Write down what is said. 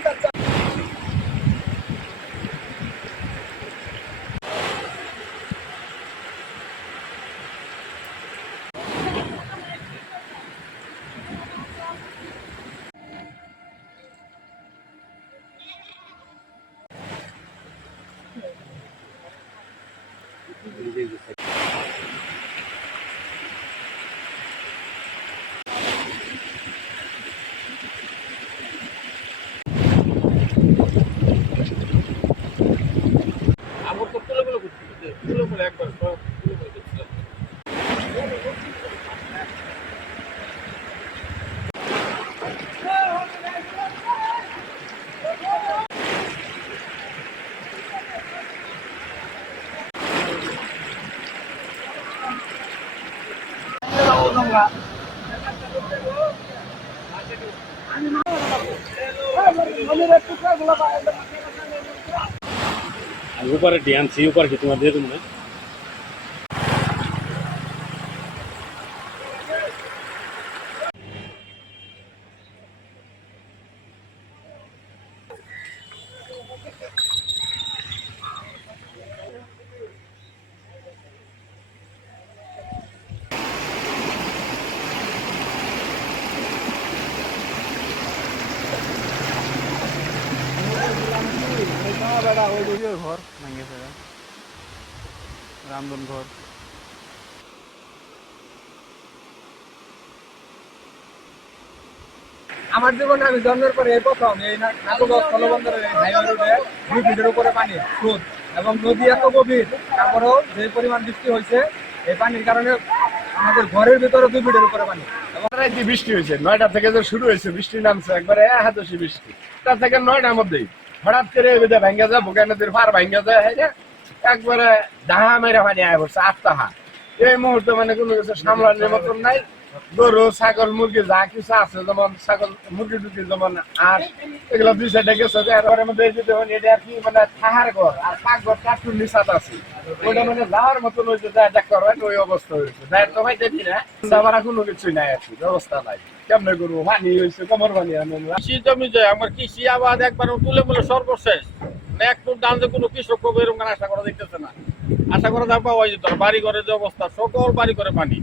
Gracias. ऊपर DMC ऊपर खींचूँगा दे तुमने ঘর। রামদন ঘর। আমার জীবনে আমি জন্মের পরে এই প্রথম এই নাটক স্থলবন্দরের এই হাইওয়ে রোডে দুই ফিটের উপরে পানি স্রোত এবং নদী এত গভীর তারপরেও যে পরিমাণ বৃষ্টি হয়েছে এই পানির কারণে আমাদের ঘরের ভিতরে দুই ফিটের উপরে পানি। এবং বৃষ্টি হয়েছে নয়টা থেকে যে শুরু হয়েছে বৃষ্টি নামছে একবারে হাতসি বৃষ্টি। তার থেকে নয়টার মধ্যেই। হঠাৎ করে এদিকে ভেঙে যায়, বুকে নদীর পার ভেঙে যায় হ্যাঁ? একবারে ডাহা মেরে পানি আয় পড়ছে হাত এই মুহূর্তে মানে কোনো কিছু সামলানোর মতন নাই। গরু, ছাগল, মুরগি, যা কিছু আছে, যেমন ছাগল, মুরগি টুরগি যেমন আর এগুলো দুই সাইডে গেছে, যে এরপরে মধ্যে এই যে এটা আর কি মানে থাহার ঘর, আর পাক ঘর কাঠুর নিচাত আছে। ওইটা মানে যাওয়ার মতন হয়েছে যা দেখ করবেন ওই অবস্থা হয়েছে যাই তো ভাই দেখি না যাবার কোনো কিছুই নাই আর কি, ব্যবস্থা নাই। কেমনে করব পানি হয়েছে কমর পানি কৃষি জমি যে আমার কৃষি আবাদ একবার তুলে বলে সর্বশেষ। মানে একটু দাম যে কোনো কৃষক এরকম আশা করা দেখতেছে না। আশা করা যা পাওয়া বাড়ি ঘরের যে অবস্থা, সকল বাড়ি করে পানি।